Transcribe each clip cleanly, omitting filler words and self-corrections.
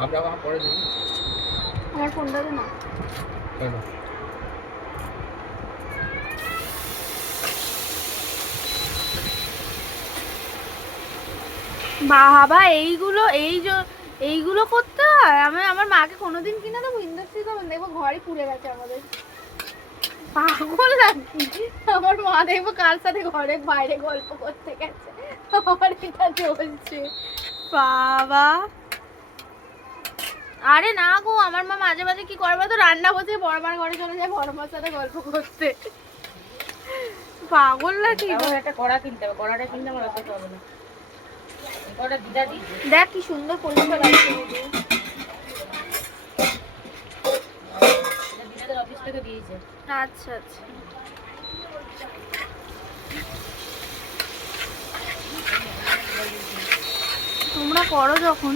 আমার ফোনটা দে না। বাবা এইগুলো করতে হয়? আমি আমার মাকে কোনোদিন কিনে দেবো ইন্ডাস্ট্রি তো দেখবো ঘরই পুড়ে গেছে আমাদের। পাগল নাকি? আমার মা দেখবো কার সাথে ঘরে বাইরে গল্প করতে গেছে, আমার এটা চলছে। বাবা আরে না গো, আমার মা মাঝে মাঝে কি করবে তো রান্না বসে বড়মার ঘরে চলে যায় বড়মার সাথে গল্প করতে। পাগল নাকি? একটা কড়া কিনতে হবে, কড়াটা কিনতে আমার অত হবে না। দেখ কি সুন্দর পরিষ্কার লাগছে। অফিস থেকে দিয়েছে। আচ্ছা আচ্ছা, তোমরা করো যখন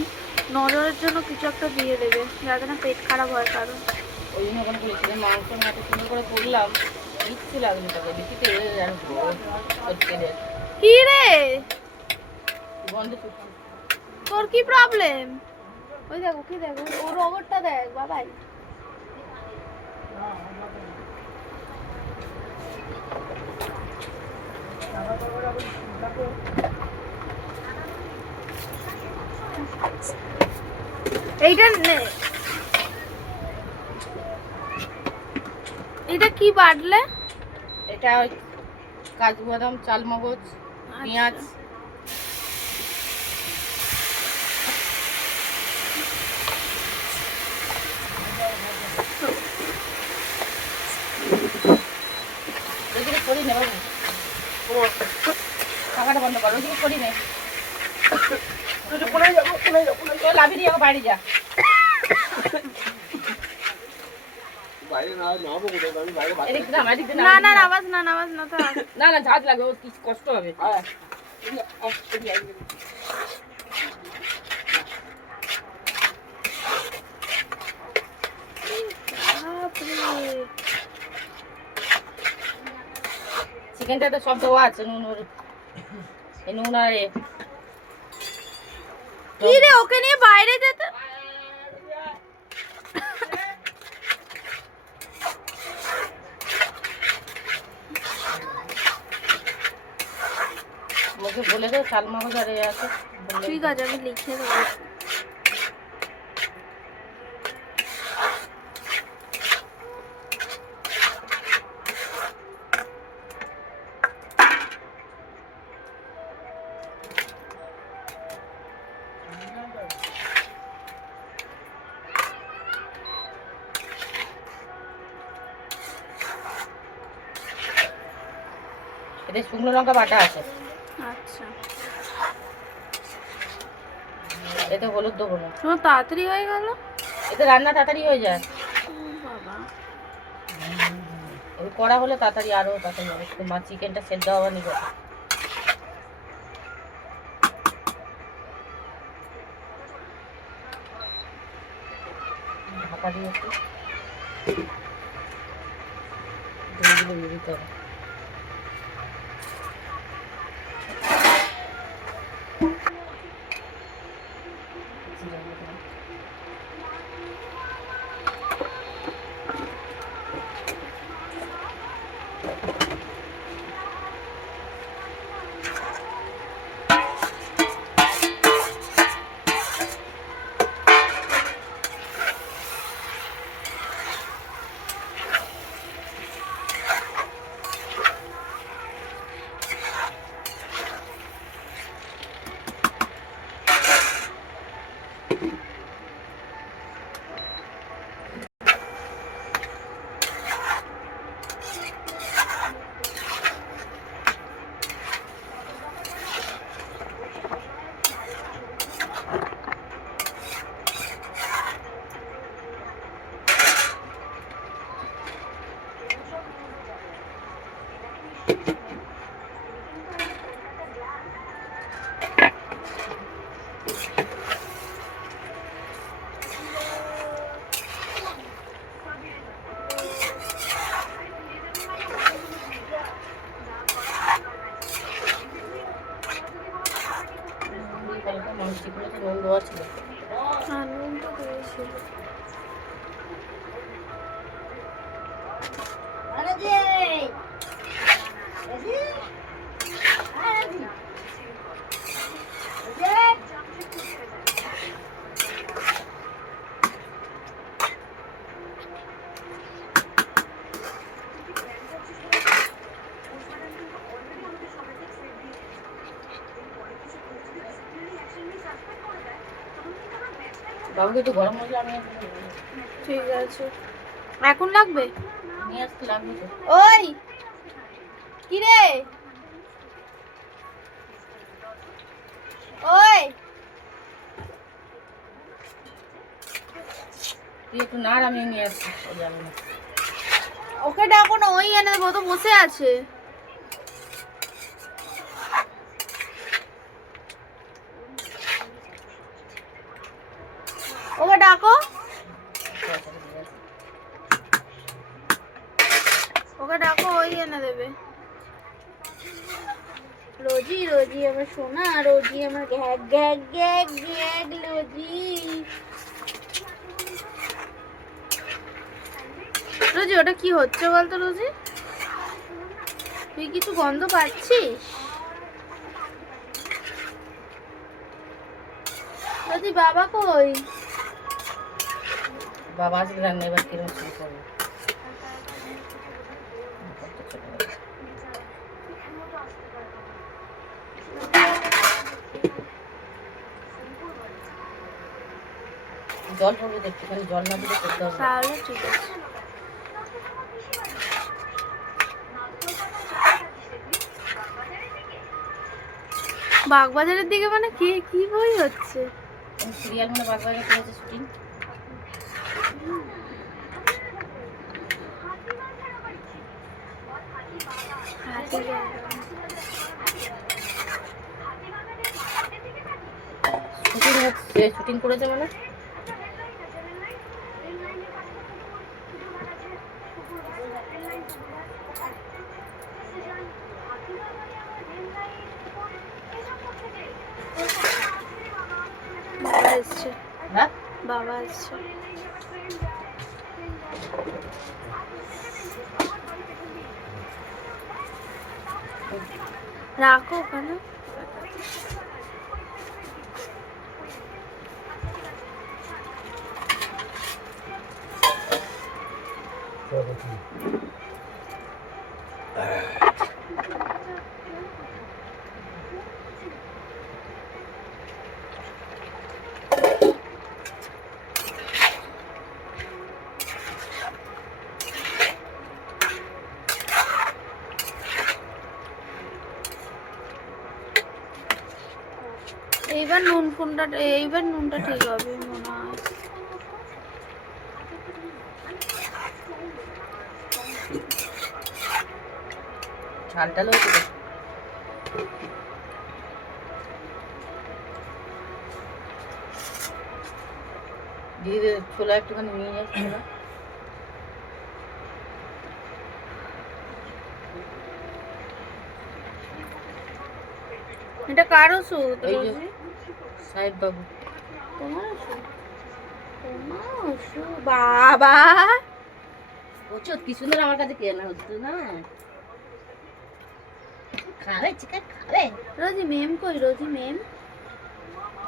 নজরের জন্য কিছু একটা দিয়ে দেবে যাতে না পেট খারাপ হয় কারণ। ওই জন্য ওখানে বলেছিলাম মাংস এত সুন্দর করে করলাম, কিচ্ছু লাগলো তাকে বেশি তেলে কি রে গন্ধ। তোর কি প্রবলেম? ওই দেখো কি দেখো ওর রবটটা দেখ বাবাই। এইটা এটা কি বাটলে? এটা ওই কাজু বাদাম, চালমগজ, পেঁয়াজ। করি নে বাবু, খাওয়াটা বন্ধ করো, ওইদিকে করি নে। লাভি দিয়ে বাড়ি যা। না না নামাজ না নামাজ না তো না না ঝাঁজ লাগবে, ও কি কষ্ট হবে। চিকেনটাতে সব দেওয়া আছে, নুন নুন আর কি রে ওকে নিয়ে বাইরে যেতে। মুখে বলে দেবো চালমগজ আর আছে। ঠিক আছে আমি লিখে দেবো। এতে শুকনো লঙ্কা বাটা আছে। আচ্ছা এতে হলুদ দেবো না। তোমার তাড়াতাড়ি হয়ে গেল। এতে রান্না তাড়াতাড়ি হয়ে যায়। বাবা ওই কড়া হলে তাড়াতাড়ি আরো তাড়াতাড়ি হবে, মা চিকেনটা সেদ্ধ হওয়া নিবে। ঢাকা দিয়ে একটু দইগুলো দিয়ে দিতে হবে। মিষ্টিগুলো তো নুন দেওয়া ছিল। হ্যাঁ নুন তো দিয়েছিল। বাবুকে একটু গরম মশলা আমি ঠিক আছে, এখন লাগবে? নিয়ে আসতে লাগবে তো। ওই কি রে, ওই তুই একটু নাড়, আমি নিয়ে আসছি। ও যাবে না। ওকে ডাকো না, ওই এনে দেবো, ও তো বসে আছে। ওকে ডাকো, ওকে ডাকো, ওই এনে দেবে। রোজি রোজি আমার সোনা, রোজি আমার ঘ্যাগ ঘ্যাগ ঘ্যাগ ঘ্যাগ রোজি। রোজি ওটা কি হচ্ছে বলতো রোজি? তুই কিছু গন্ধ পাচ্ছিস? রোজি বাবা কই? বাবা আসবে রান্না, এবার কিরম শুরু করবো। জল পড়বে তো, একটুখানি জল না দিলে করতে হবে। তাহলে ঠিক আছে। বাগবাজারের দিকে মানে কি কি বই হচ্ছে? সিরিয়াল মানে বাগবাজারে করেছে শুটিং। শুটিং হচ্ছে, শুটিং করেছে মানে বাবা এসছে, হ্যাঁ। বাবা এসছে। রাখো ওখানে। এইবার এইবার নুনটা ঠিক হবে মনে হয়। ঝালটা হয়েছে তো। দিদি ছোলা একটুখানি নিয়ে যাচ্ছে না। এটা কার ওষুধ? এই যে রোজি? সাহেব বাবু। তোমার ওষুধ? তোমার ওষুধ? বাবা প্রচুর কি সুন্দর আমার কাছে কেনা হচ্ছে না। খাবে চিকেন খাবে। রোজি মেম কই? রোজি মেম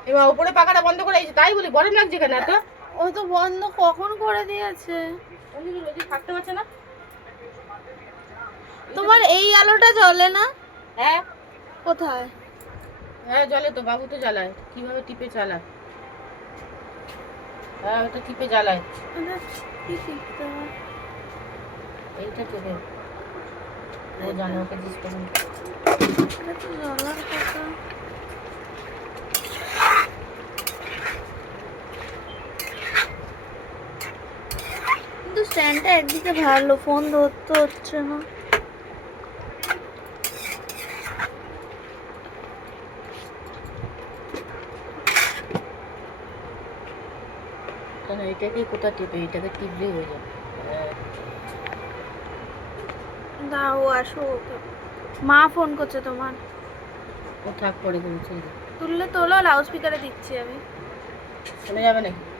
এবার উপরে পাখাটা বন্ধ করে দিয়েছে, তাই বলি গরম লাগছে কেন এত? ও তো বন্ধ কখন করে দিয়েছে। রোজি থাকতে পারছে না। তোমার এই আলোটা জ্বলে না? হ্যাঁ কোথায়? হ্যাঁ জ্বলে তো, বাবু তো জ্বালায়। কিভাবে টিপে চালায়? হ্যাঁ ওটা টিপে জ্বালায়। এটা কি শিখতে হয়? এইটা টিপে ও জানে, ওকে জিজ্ঞেস করুন। এটা তো জ্বলার কথা। কিন্তু স্ট্যান্ডটা একদিকে ভালো, ফোন ধরতে হচ্ছে না। কেন এটাকে কোথা টিপে? এটাকে টিপলেই হয়ে যাবে। দাও আসো, মা ফোন করছে তোমার। ও থাক পরে করছে। তুললে তোলো, লাউড স্পিকারে দিচ্ছি আমি। শোনা যাবে নাকি?